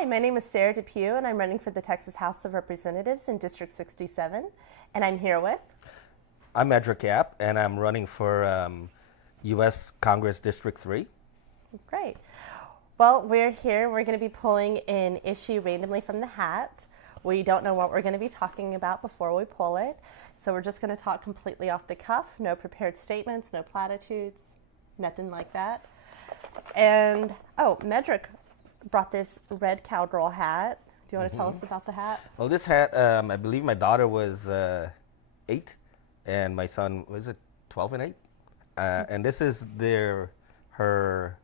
Hi, my name is Sarah Depew, and I'm running for the Texas House of Representatives in District 67, and I'm here with... I'm Medrick Yhap, and I'm running for U.S. Congress District 3. Great. Well, we're here. We're going to be pulling an issue randomly from the hat. We don't know what we're going to be talking about before we pull it, so we're just going to talk completely off the cuff, no prepared statements, no platitudes, nothing like that. And, Medrick brought this red cowgirl hat. Do you want to tell us about the hat? Well, this hat, I believe my daughter was 8, and my son, was it 12 and 8? And this is her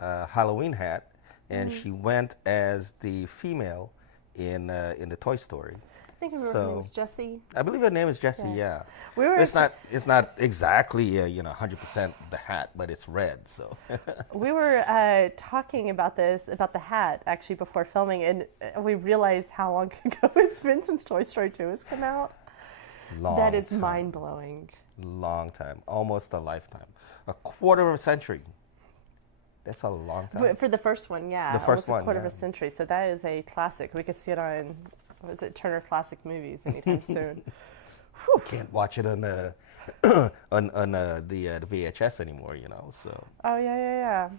Halloween hat, and she went as the female in the Toy Story. I think her name was Jessie. I believe her name is Jessie. Yeah. It's not exactly 100% the hat, but it's red. So we were talking about the hat actually before filming, and we realized how long ago it's been since Toy Story 2 has come out. That is mind blowing. Long time, almost a lifetime, a quarter of a century. That's a long time. For the first one, yeah. The first one, a quarter of a century. So that is a classic. We could see it on, what is it, Turner Classic Movies anytime soon. Can't watch it on the the VHS anymore, So. Oh yeah.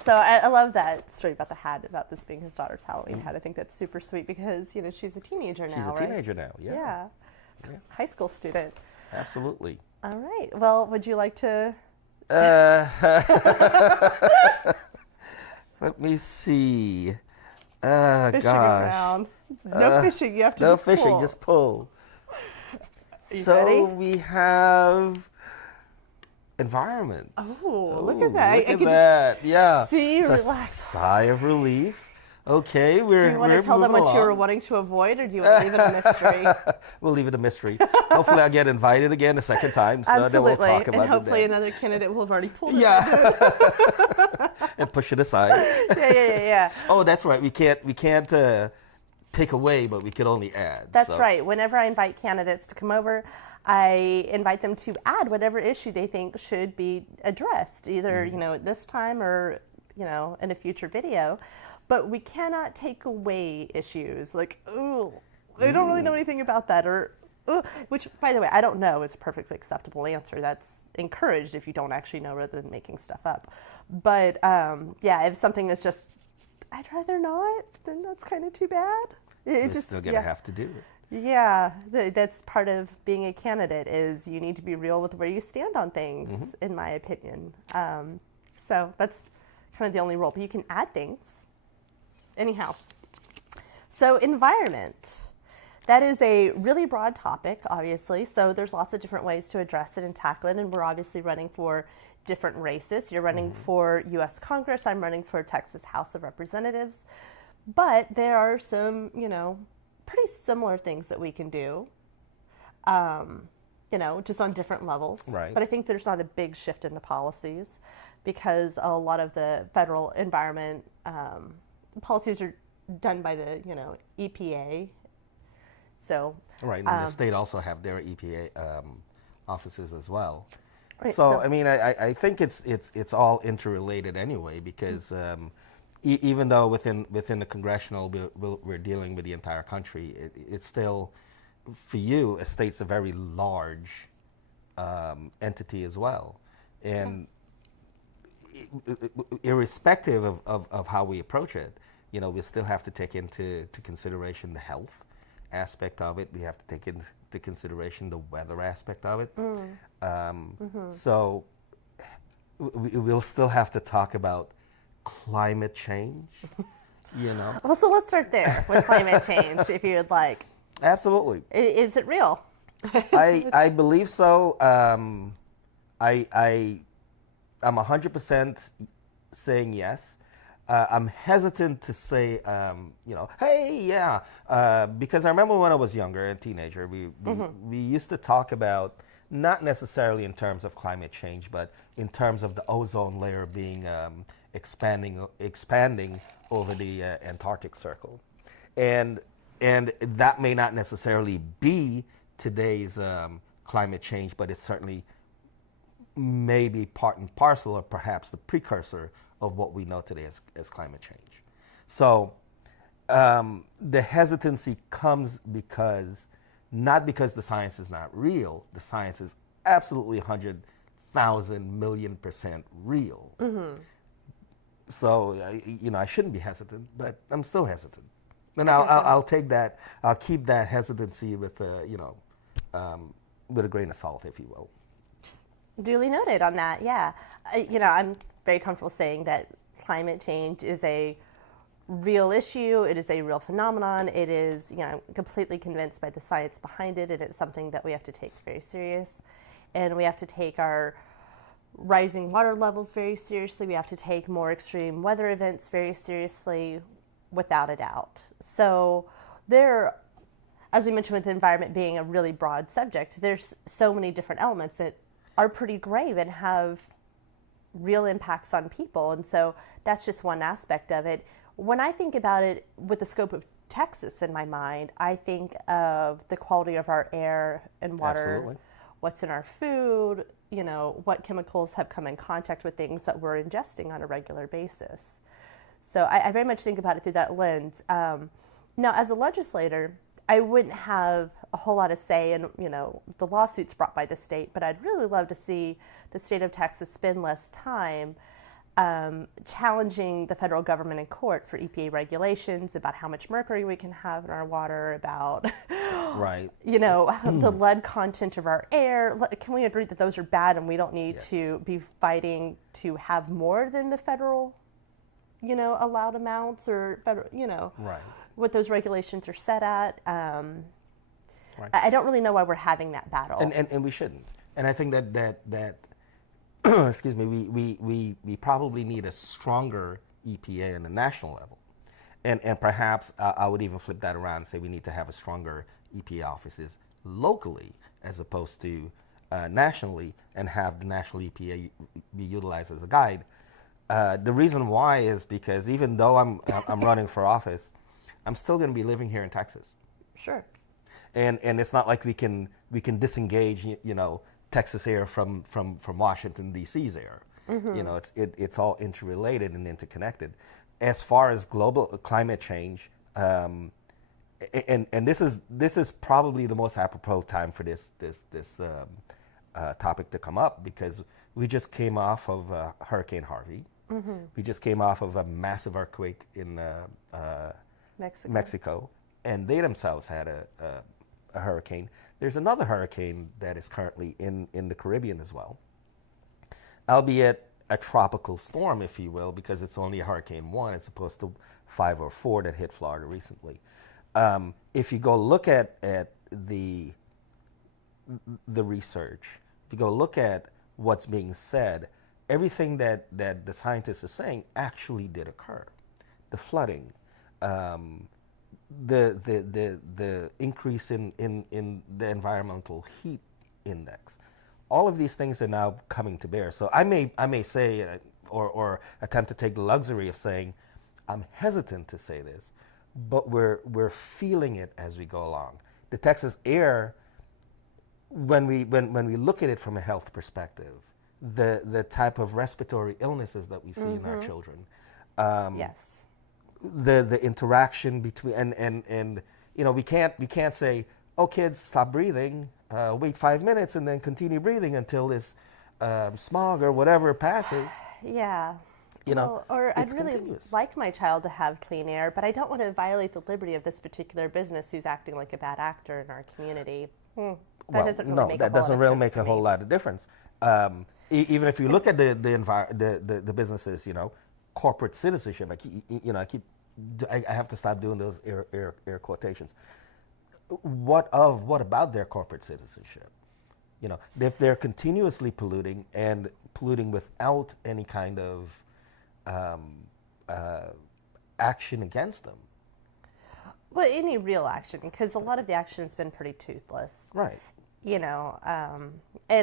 So I love that story about the hat, about this being his daughter's Halloween hat. I think that's super sweet because she's a teenager now. She's a teenager now. Yeah. High school student. Absolutely. All right. Well, would you like to? Let me see. Fishing around. No fishing. You have to. No just fishing. Pull. Just pull. So ready? We have environment. Oh, look at that! Look at that. Yeah. See, it's relax. A sigh of relief. Okay, Do you want to tell them what you were wanting to avoid, or do you want to leave it a mystery? We'll leave it a mystery. Hopefully, I'll get invited again a second time, so Absolutely. then we'll talk about it. And hopefully, another candidate will have already pulled it. Yeah. And push it aside. Yeah. Oh, that's right. We can't take away, but we could only add. That's right. Whenever I invite candidates to come over, I invite them to add whatever issue they think should be addressed, either at this time or in a future video. But we cannot take away issues like, oh, I don't really know anything about that, or, which, by the way, I don't know is a perfectly acceptable answer. That's encouraged if you don't actually know rather than making stuff up. But, if something is just, I'd rather not, then that's kind of too bad. You're still going to have to do it. Yeah, that's part of being a candidate is you need to be real with where you stand on things, in my opinion. So that's kind of the only rule. But you can add things. Anyhow, so environment. That is a really broad topic, obviously. So there's lots of different ways to address it and tackle it. And we're obviously running for different races. You're running for U.S. Congress. I'm running for Texas House of Representatives. But there are some, pretty similar things that we can do, just on different levels. Right. But I think there's not a big shift in the policies because a lot of the federal environment policies are done by the, EPA. So right, and the state also have their EPA offices as well. Right, so I mean, I think it's all interrelated anyway because even though within the congressional we're dealing with the entire country, it's still for you a state's a very large entity as well, and irrespective of how we approach it, we still have to take into consideration the health aspect of it. We have to take into consideration the weather aspect of it. So we'll still have to talk about climate change, Well, so let's start there with climate change, if you would like. Absolutely. Is it real? I believe so. I'm 100% saying yes. I'm hesitant to say, hey, yeah, because I remember when I was younger, a teenager, we used to talk about, not necessarily in terms of climate change, but in terms of the ozone layer being expanding over the Antarctic Circle. And that may not necessarily be today's climate change, but it's certainly maybe part and parcel, or perhaps the precursor of what we know today as climate change. So the hesitancy comes not because the science is not real. The science is absolutely 100,000 million% real. So, I shouldn't be hesitant, but I'm still hesitant. And I'll take that. I'll keep that hesitancy with, with a grain of salt, if you will. Duly noted on that. Yeah, I'm very comfortable saying that climate change is a real issue. It is a real phenomenon. It is, I'm completely convinced by the science behind it, and it's something that we have to take very serious. And we have to take our rising water levels very seriously. We have to take more extreme weather events very seriously, without a doubt. So there, as we mentioned with the environment being a really broad subject, there's so many different elements that are pretty grave and have real impacts on people. And so that's just one aspect of it. When I think about it with the scope of Texas in my mind, I think of the quality of our air and water, Absolutely. What's in our food, what chemicals have come in contact with things that we're ingesting on a regular basis. So I very much think about it through that lens. Now, as a legislator, I wouldn't have a whole lot of say in, the lawsuits brought by the state, but I'd really love to see the state of Texas spend less time challenging the federal government in court for EPA regulations about how much mercury we can have in our water, about Right. the lead content of our air. Can we agree that those are bad and we don't need Yes. to be fighting to have more than the federal, allowed amounts, or federal, Right. what those regulations are set at. Right. I don't really know why we're having that battle. And we shouldn't. And I think that excuse me, we probably need a stronger EPA on the national level. And perhaps I would even flip that around and say we need to have a stronger EPA offices locally as opposed to nationally, and have the national EPA be utilized as a guide. The reason why is because even though I'm running for office, I'm still going to be living here in Texas. Sure. And it's not like we can disengage, Texas air from Washington D.C.'s air. It's all interrelated and interconnected. As far as global climate change, and this is probably the most apropos time for this topic to come up, because we just came off of Hurricane Harvey. We just came off of a massive earthquake in Mexico, and they themselves had a hurricane. There's another hurricane that is currently in the Caribbean as well, albeit a tropical storm, if you will, because it's only a Hurricane 1 as opposed to 5 or 4 that hit Florida recently. If you go look at the research, if you go look at what's being said, everything that the scientists are saying actually did occur. The flooding, the increase in the environmental heat index, all of these things are now coming to bear. So I may say or attempt to take the luxury of saying I'm hesitant to say this, but we're feeling it as we go along. The Texas air, when we look at it from a health perspective, the type of respiratory illnesses that we see in our children, Yes. the interaction between and we can't say, oh, kids, stop breathing, wait 5 minutes and then continue breathing until this smog or whatever passes. Yeah. Or it's I'd really continuous. like my child to have clean air, but I don't want to violate the liberty of this particular business who's acting like a bad actor in our community. That doesn't really make a whole lot of sense make to a whole me. lot of difference. Even if you look at the businesses, corporate citizenship. I have to stop doing those air quotations. What about their corporate citizenship? If they're continuously polluting and polluting without any kind of action against them. Well, any real action, because a lot of the action has been pretty toothless. Right. And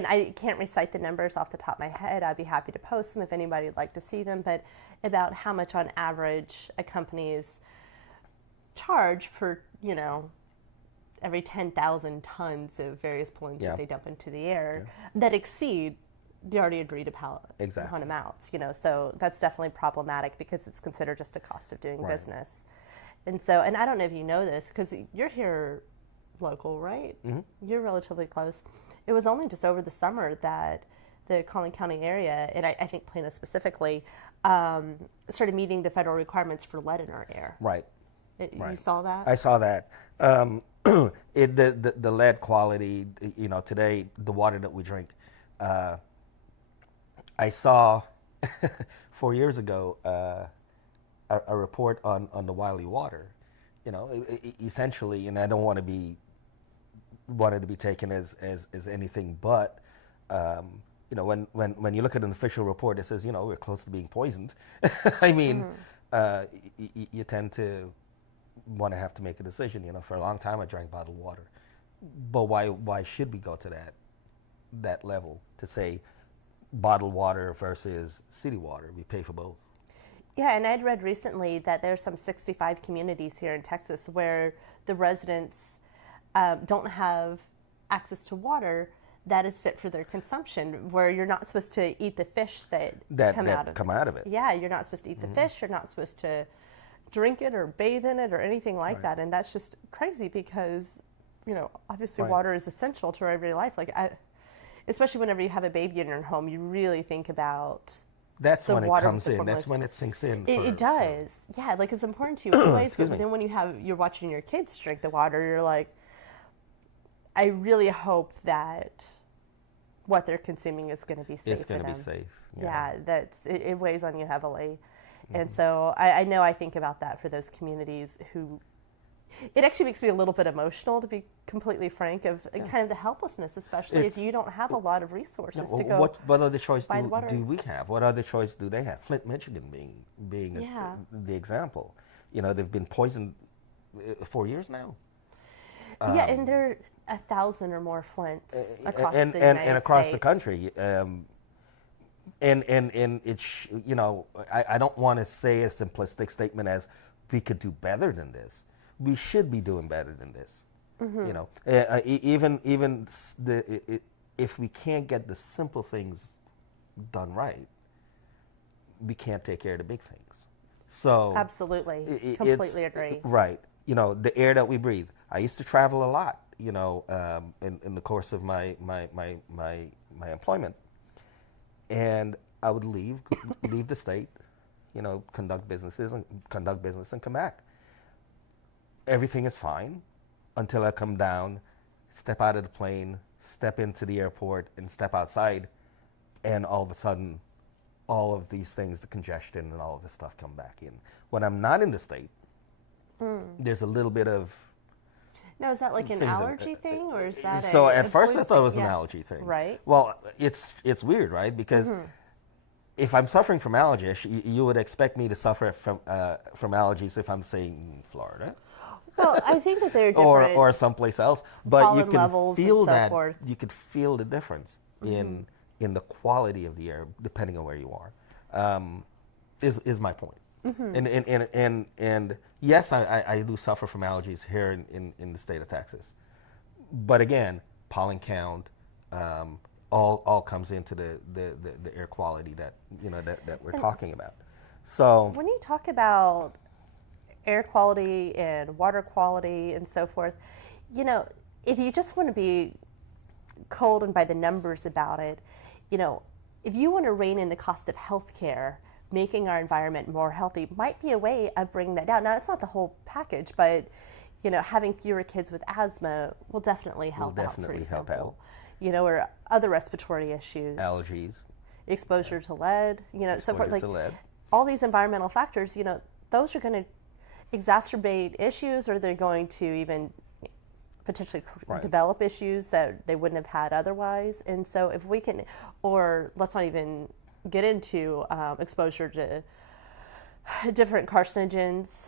I can't recite the numbers off the top of my head. I'd be happy to post them if anybody would like to see them, but about how much on average a company's charge for, every 10,000 tons of various pollutants Yeah. that they dump into the air that exceed the already agreed upon Exactly. amounts, so that's definitely problematic because it's considered just a cost of doing Right. business. And so, and I don't know if you know this, because you're here local, right? Mm-hmm. You're relatively close. It was only just over the summer that the Collin County area, and I think Plano specifically, started meeting the federal requirements for lead in our air. Right. You saw that? I saw that. The lead quality, today, the water that we drink, I saw 4 years ago a report on the Wiley water. Essentially, and I don't want to be wanted to be taken as anything but, when you look at an official report that says, we're close to being poisoned, I mean, you tend to want to have to make a decision. For a long time I drank bottled water, but why should we go to that level to say bottled water versus city water? We pay for both. Yeah, and I'd read recently that there's some 65 communities here in Texas where the residents don't have access to water that is fit for their consumption, where you're not supposed to eat the fish that come out of it. Yeah, you're not supposed to eat the fish. You're not supposed to drink it or bathe in it or anything like that. And that's just crazy because, obviously water is essential to our everyday life. Like, especially whenever you have a baby in your home, you really think about. That's when it comes in. That's when it sinks in. It does. Yeah, like it's important to you always. But then when you're watching your kids drink the water, you're like, I really hope that what they're consuming is going to be safe for them. It's going to be safe. Yeah, it weighs on you heavily. And so I know I think about that for those communities who, it actually makes me a little bit emotional, to be completely frank, of kind of the helplessness, especially if you don't have a lot of resources to go. What other choice do we have? What other choice do they have? Flint, Michigan being the example. They've been poisoned 4 years now. Yeah, and there are 1,000 or more Flints across the United States. And across the country. And it's, I don't want to say a simplistic statement as we could do better than this. We should be doing better than this. Even if we can't get the simple things done right, we can't take care of the big things. So absolutely, completely agree. Right. The air that we breathe. I used to travel a lot, in the course of my employment. And I would leave the state, conduct business and come back. Everything is fine until I come down, step out of the plane, step into the airport, and step outside, and all of a sudden, all of these things, the congestion and all of this stuff come back in. When I'm not in the state, there's a little bit of. Now, is that like an allergy thing, or is that so at first I thought it was an allergy thing. Right. Well, it's weird, right? Because if I'm suffering from allergies, you would expect me to suffer from allergies if I'm saying Florida. Well, I think that they're different. or someplace else, but you can feel that. You could feel the difference in the quality of the air depending on where you are. Is my point. And yes, I do suffer from allergies here in the state of Texas, but again, pollen count, all comes into the air quality that we're talking about. So when you talk about air quality and water quality and so forth, if you just want to be cold and by the numbers about it, if you want to rein in the cost of healthcare, making our environment more healthy might be a way of bringing that down. Now, it's not the whole package, but having fewer kids with asthma will definitely help out, for example. Or other respiratory issues, allergies, exposure to lead, so forth. Like lead. All these environmental factors, those are going to exacerbate issues, or they're going to even potentially develop issues that they wouldn't have had otherwise. And so if we can, or let's not even get into exposure to different carcinogens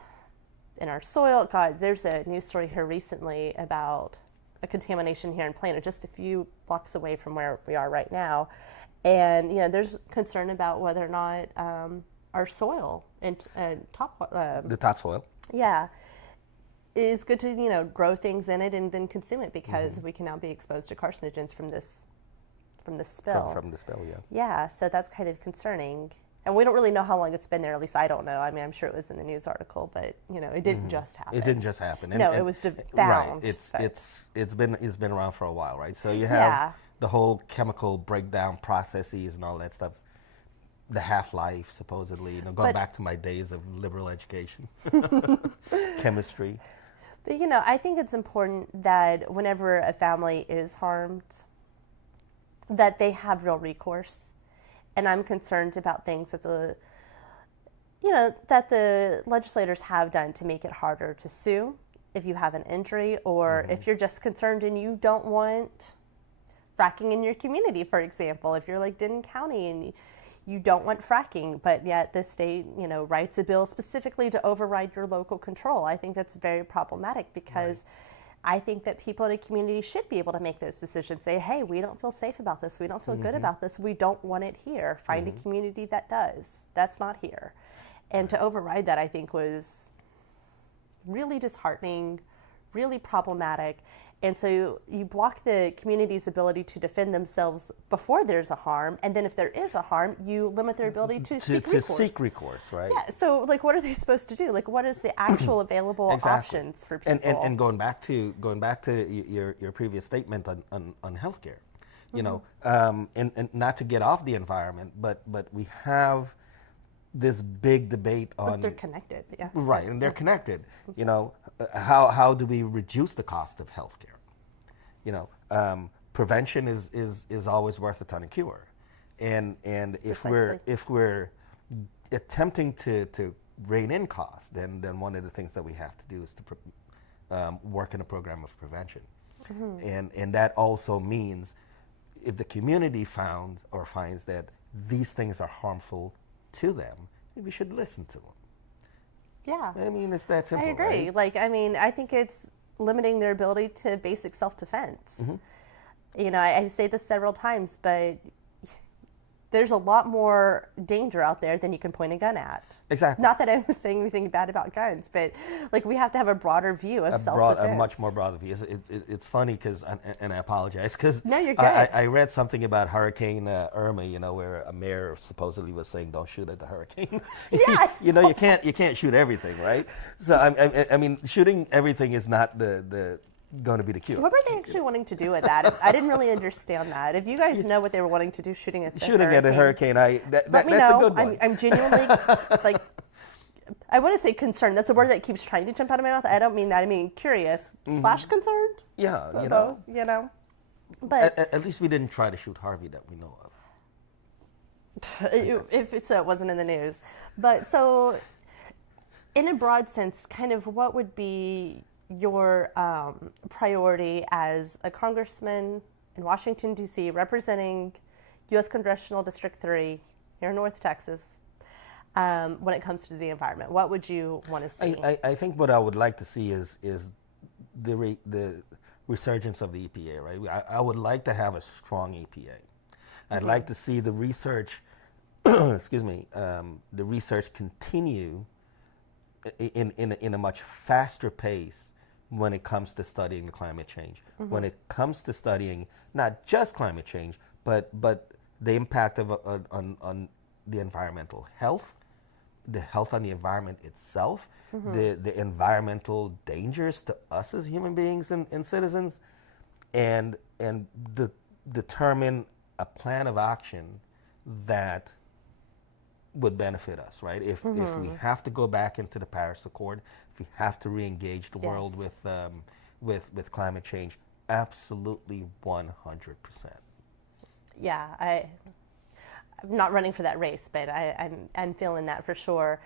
in our soil. God, there's a news story here recently about a contamination here in Plano, just a few blocks away from where we are right now. And there's concern about whether or not our soil and the topsoil, is good to grow things in it and then consume it, because we can now be exposed to carcinogens from this spill. From the spill, Yeah, so that's kind of concerning. And we don't really know how long it's been there. At least I don't know. I mean, I'm sure it was in the news article, but it didn't just happen. It didn't just happen. No, it was found. Right. It's been around for a while, right? So you have the whole chemical breakdown processes and all that stuff. The half-life, supposedly, going back to my days of liberal education, chemistry. But I think it's important that whenever a family is harmed, that they have real recourse. And I'm concerned about things that the legislators have done to make it harder to sue if you have an injury, or if you're just concerned and you don't want fracking in your community, for example. If you're like Denton County and you don't want fracking, but yet the state, writes a bill specifically to override your local control. I think that's very problematic because I think that people in a community should be able to make those decisions. Say, hey, we don't feel safe about this. We don't feel good about this. We don't want it here. Find a community that does. That's not here. And to override that, I think, was really disheartening, really problematic. And so you block the community's ability to defend themselves before there's a harm, and then if there is a harm, you limit their ability to seek recourse. To seek recourse, right? Yeah. So, what are they supposed to do? What is the actual available options for people? And going back to your previous statement on healthcare, and not to get off the environment, but we have this big debate on. But they're connected, yeah. Right, and they're connected. How do we reduce the cost of healthcare? Prevention is always worth a ton of cure, and if we're attempting to rein in costs, then one of the things that we have to do is to work in a program of prevention, and that also means if the community finds that these things are harmful to them, we should listen to them. Yeah. I mean, it's that simple. I agree. Right? I think it's limiting their ability to basic self-defense. I say this several times, but there's a lot more danger out there than you can point a gun at. Exactly. Not that I'm saying anything bad about guns, but we have to have a broader view of self-defense. A much more broader view. It's funny because, and I apologize, because no, you're good. I read something about Hurricane Irma, where a mayor supposedly was saying, "Don't shoot at the hurricane." Yes. You can't shoot everything, right? So I mean, shooting everything is not the going to be the cure. What were they actually wanting to do with that? I didn't really understand that. If you guys know what they were wanting to do, shooting at the hurricane, let me know. That's a good one. I'm genuinely I want to say concerned. That's a word that keeps trying to jump out of my mouth. I don't mean that. I mean curious / concerned. Yeah, both, But at least we didn't try to shoot Harvey that we know of. If it wasn't in the news. But so, in a broad sense, kind of what would be your priority as a congressman in Washington, D.C., representing U.S. Congressional District 3 here in North Texas, when it comes to the environment? What would you want to see? I think what I would like to see is the resurgence of the EPA, right? I would like to have a strong EPA. I'd like to see the research, the research continue in a much faster pace when it comes to studying the climate change, when it comes to studying not just climate change, but the impact on the environmental health, the health on the environment itself, the environmental dangers to us as human beings and citizens, and determine a plan of action that would benefit us, right? If we have to go back into the Paris Accord, if we have to re-engage the world with climate change, absolutely 100%. Yeah, I'm not running for that race, but I'm feeling that for sure.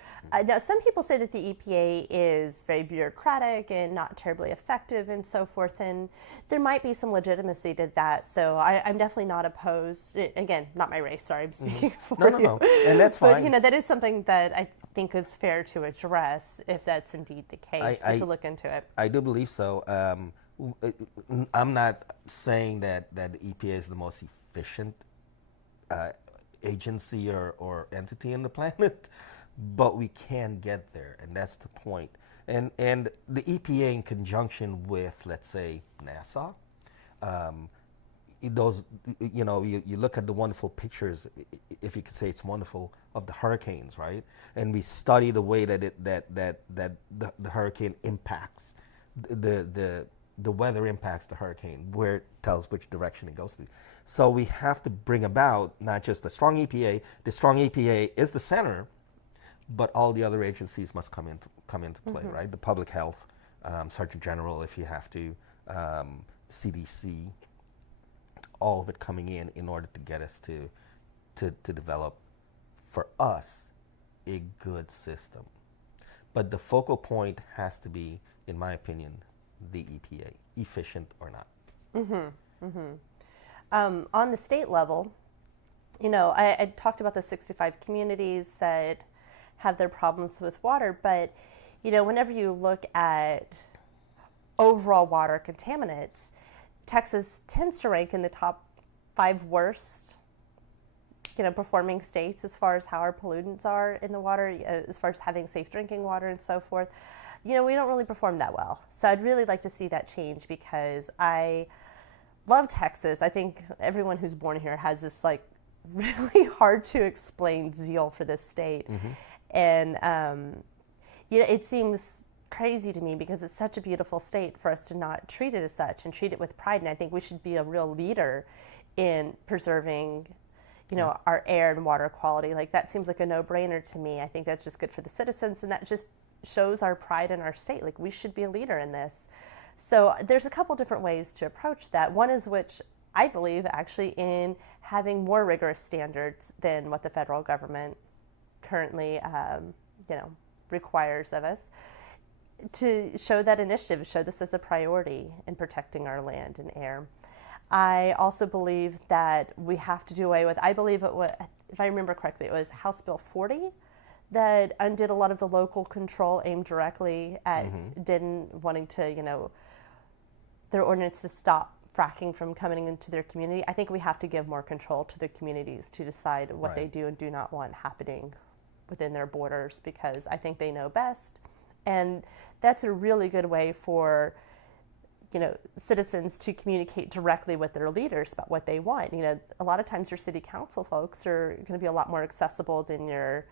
Now, some people say that the EPA is very bureaucratic and not terribly effective and so forth, and there might be some legitimacy to that. So I'm definitely not opposed. Again, not my race. Sorry, I'm speaking for you. No, and that's fine. But that is something that I think is fair to address if that's indeed the case. To look into it. I do believe so. I'm not saying that the EPA is the most efficient agency or entity in the planet, but we can get there, and that's the point. And the EPA in conjunction with, let's say, NASA, those, you look at the wonderful pictures, if you could say it's wonderful, of the hurricanes, right? And we study the way that the hurricane impacts the weather impacts the hurricane, where it tells which direction it goes to. So we have to bring about not just a strong EPA. The strong EPA is the center, but all the other agencies must come into play, right? The public health, Surgeon General, if you have to, CDC, all of it coming in order to get us to develop, for us, a good system. But the focal point has to be, in my opinion, the EPA, efficient or not. On the state level, I talked about the 65 communities that have their problems with water, but, whenever you look at overall water contaminants, Texas tends to rank in the top 5 worst, performing states as far as how our pollutants are in the water, as far as having safe drinking water and so forth. We don't really perform that well. So I'd really like to see that change, because I love Texas. I think everyone who's born here has this really hard to explain zeal for this state. And, it seems crazy to me, because it's such a beautiful state, for us to not treat it as such and treat it with pride. And I think we should be a real leader in preserving, our air and water quality. That seems like a no-brainer to me. I think that's just good for the citizens, and that just shows our pride in our state. We should be a leader in this. So there's a couple different ways to approach that. One is, which I believe actually, in having more rigorous standards than what the federal government currently, requires of us, to show that initiative, show this as a priority in protecting our land and air. I also believe that we have to do away with, I believe it was, if I remember correctly, it was House Bill 40 that undid a lot of the local control aimed directly at wanting to, their ordinance to stop fracking from coming into their community. I think we have to give more control to the communities to decide what they do and do not want happening within their borders, because I think they know best. And that's a really good way for, citizens to communicate directly with their leaders about what they want. A lot of times your city council folks are going to be a lot more accessible than your,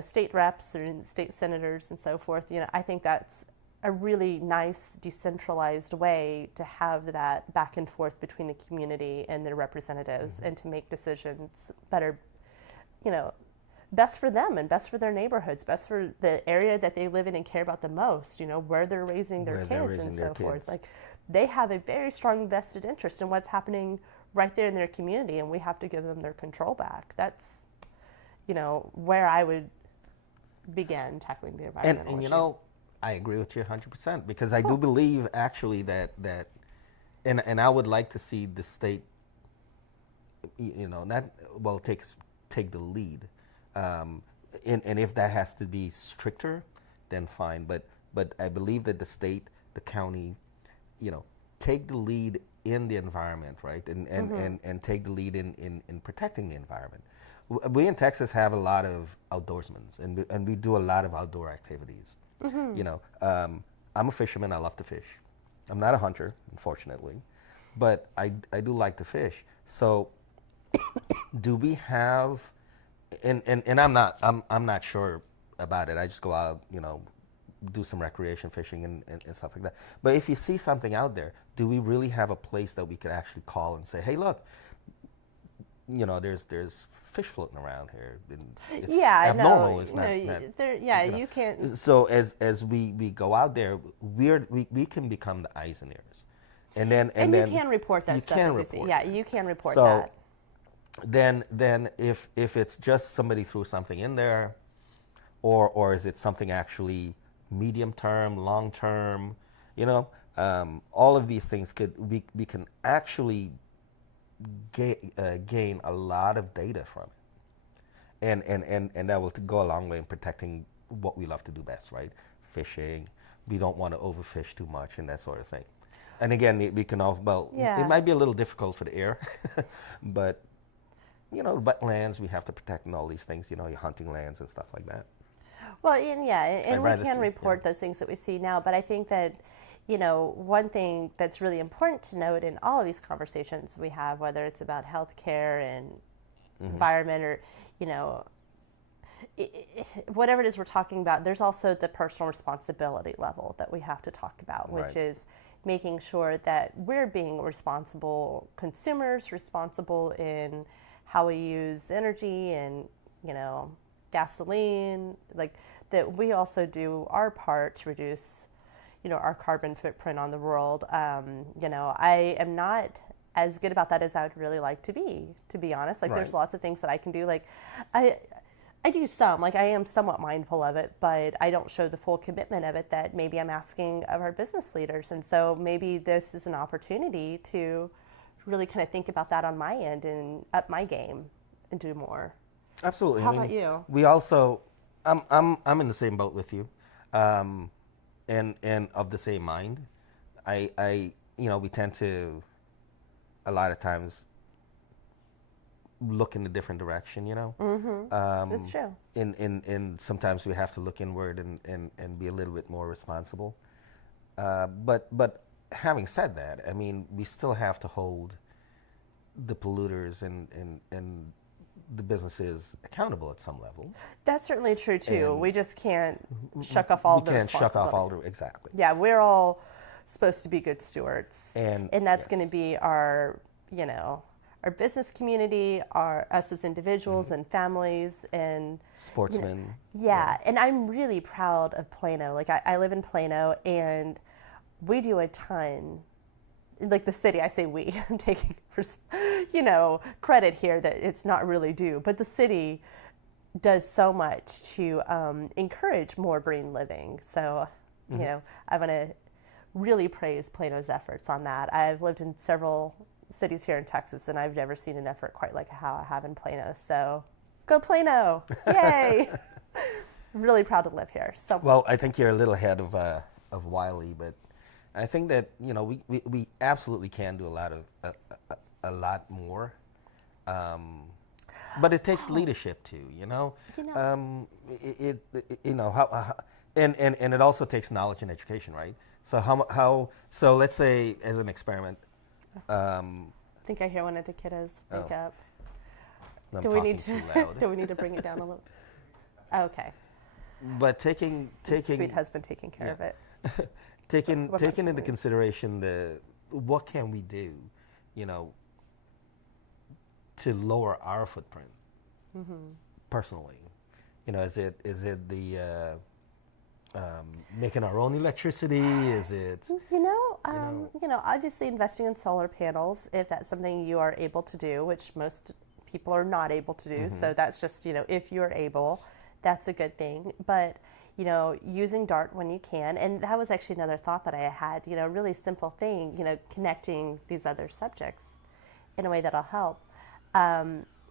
state reps or state senators and so forth. I think that's a really nice decentralized way to have that back and forth between the community and their representatives, and to make decisions that are, best for them and best for their neighborhoods, best for the area that they live in and care about the most, where they're raising their kids and so forth. They have a very strong vested interest in what's happening right there in their community, and we have to give them their control back. That's, where I would begin tackling the environmental issue. I agree with you 100%, because I do believe actually that and I would like to see the state, take the lead. And if that has to be stricter, then fine. But I believe that the state, the county, take the lead in the environment, right? And take the lead in protecting the environment. We in Texas have a lot of outdoorsmen, and we do a lot of outdoor activities. I'm a fisherman. I love to fish. I'm not a hunter, unfortunately, but I do like to fish. So, do we have? And I'm not sure about it. I just go out, do some recreation fishing and stuff like that. But if you see something out there, do we really have a place that we could actually call and say, hey, look, there's fish floating around here. And it's abnormal. It's not, you can't. So as we go out there, we can become the eyes and ears, and then you can report that stuff as you see. Yeah, you can report that. Then if it's just somebody threw something in there, or is it something actually medium term, long term, all of these things we can actually gain a lot of data from it, and that will go a long way in protecting what we love to do best, right? Fishing. We don't want to overfish too much and that sort of thing. And again, we can it might be a little difficult for the air, but wetlands we have to protect and all these things, your hunting lands and stuff like that. Well, and we can report those things that we see now, but I think that, one thing that's really important to note in all of these conversations we have, whether it's about healthcare and environment or, whatever it is we're talking about, there's also the personal responsibility level that we have to talk about, which Right. is making sure that we're being responsible consumers, responsible in how we use energy and, gasoline, like that we also do our part to reduce, our carbon footprint on the world. I am not as good about that as I would really like to be honest. Like there's Right. lots of things that I can do. Like I do some, like I am somewhat mindful of it, but I don't show the full commitment of it that maybe I'm asking of our business leaders. And so maybe this is an opportunity to really kind of think about that on my end and up my game and do more. Absolutely. How about you? We also, I'm in the same boat with you, and of the same mind. We tend to, a lot of times, look in a different direction. That's true. In sometimes we have to look inward and be a little bit more responsible. But having said that, I mean, we still have to hold the polluters and the businesses accountable at some level. That's certainly true too. And we just can't shuck off all the We can't shuck off all responsibility. exactly. Yeah, we're all supposed to be good stewards, And that's yes. going to be our business community, us as individuals and families, and Sportsmen. yeah. And I'm really proud of Plano. Like I live in Plano, and we do a ton. Like the city, I say we. I'm taking, credit here that it's not really due, but the city does so much to encourage more green living. So, I want to really praise Plano's efforts on that. I've lived in several cities here in Texas, and I've never seen an effort quite like how I have in Plano. So, go Plano! Yay! Really proud to live here. So, Well, I think you're a little ahead of Wiley, but I think that we absolutely can do a lot more, but it takes leadership too. And it also takes knowledge and education, right? So so let's say as an experiment. I think I hear one of the kiddos wake up. I'm Do we talking need too to? loud. Do we need to bring it down a little? Okay. But taking Sweet husband taking care of it. taking What taking about into you? consideration what can we do, to lower our footprint personally. Is it the making our own electricity? Is it Obviously investing in solar panels, if that's something you are able to do, which most people are not able to do. So that's just, if you're able, that's a good thing. But, using DART when you can. And that was actually another thought that I had, really simple thing, connecting these other subjects in a way that'll help.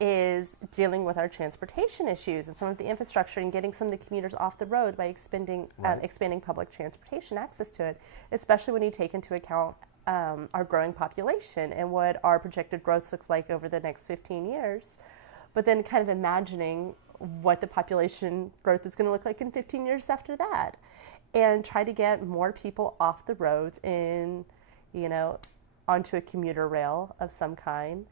Is dealing with our transportation issues and some of the infrastructure and getting some of the commuters off the road by expanding public transportation access to it, especially when you take into account our growing population and what our projected growth looks like over the next 15 years. But then kind of imagining what the population growth is going to look like in 15 years after that, and try to get more people off the roads and, onto a commuter rail of some kind.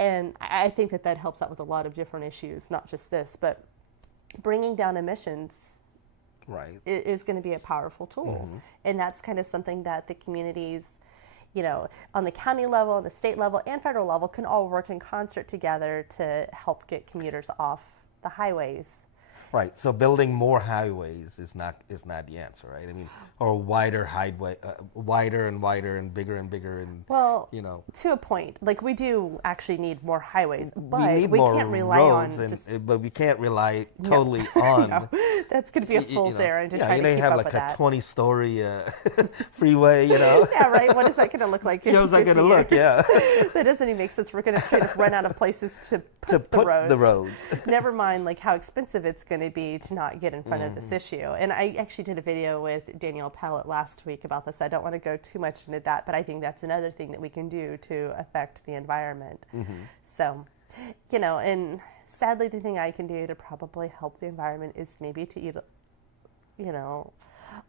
And I think that helps out with a lot of different issues, not just this, but bringing down emissions right? is going to be a powerful tool. And that's kind of something that the communities, on the county level, on the state level, and federal level can all work in concert together to help get commuters off the highways. Right. So building more highways is not the answer, right? I mean, or wider highway, wider and wider and bigger and Well, you know. to a point, like we do actually need more highways, but We need we more can't rely roads, on just. but we can't rely totally on. No, that's going to be a fool's errand to try to you keep have up like with a that. 20-story freeway, Yeah, right. What is that going to look like in How's that 50 gonna look? years? Yeah. That doesn't even make sense. We're going to straight up run out of places to put, To put the roads. the roads. Never mind like how expensive it's going to be to not get in front of this issue. And I actually did a video with Danielle Pallett last week about this. I don't want to go too much into that, but I think that's another thing that we can do to affect the environment. So, and sadly the thing I can do to probably help the environment is maybe to eat,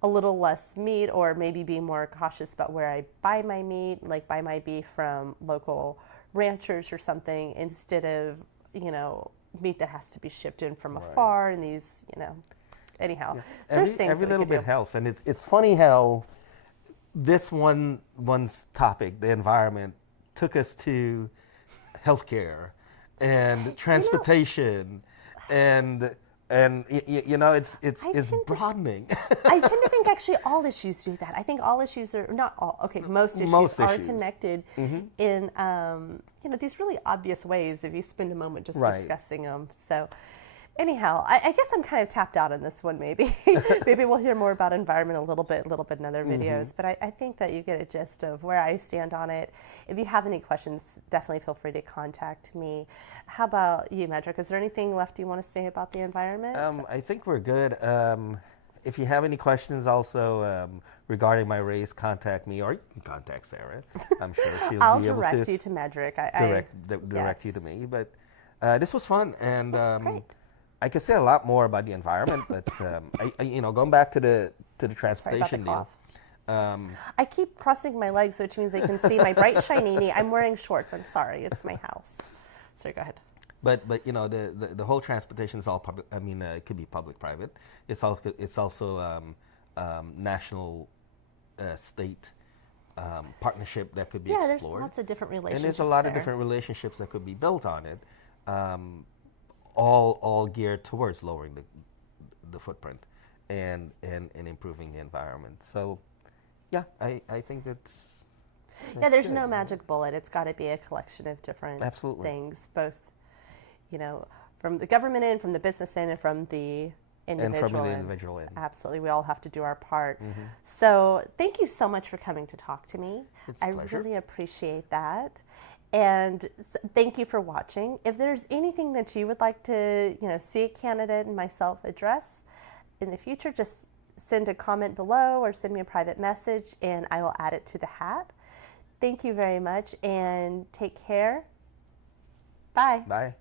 a little less meat, or maybe be more cautious about where I buy my meat, like buy my beef from local ranchers or something, instead of, meat that has to be shipped in from afar, and these, anyhow, there's things every that we little could bit do. helps, and it's funny how this one's topic, the environment, took us to healthcare and transportation, and it's broadening. I tend to think actually all issues do that. I think all issues are not all. Okay, most issues are connected in these really obvious ways if you spend a moment just discussing them. So. Anyhow, I guess I'm kind of tapped out on this one. Maybe maybe we'll hear more about environment a little bit in other videos. But I think that you get a gist of where I stand on it. If you have any questions, definitely feel free to contact me. How about you, Medrick? Is there anything left you want to say about the environment? I think we're good. If you have any questions also regarding my race, contact me, or you can contact Sarah. I'm sure she'll I'll be able to direct you to Medrick. direct you to me. But this was fun, and great. I could say a lot more about the environment, but going back to the transportation deal. I keep crossing my legs, which means they can see my bright shiny knee. I'm wearing shorts. I'm sorry. It's my house. Sorry, go ahead. But the whole transportation is all public. I mean, it could be public-private. It's also national, state partnership that could be explored. Yeah, there's lots of different relationships. And there's a lot of different relationships that could be built on it. All geared towards lowering the footprint and improving the environment. So, yeah, I think that's there's good. no magic bullet. It's got to be a collection of different things, both, from the government end, from the business end, and from the individual end. Absolutely, we all have to do our part. So, thank you so much for coming to talk to me. I really appreciate that. And thank you for watching. If there's anything that you would like to, see a candidate and myself address in the future, just send a comment below or send me a private message and I will add it to the hat. Thank you very much and take care. Bye. Bye.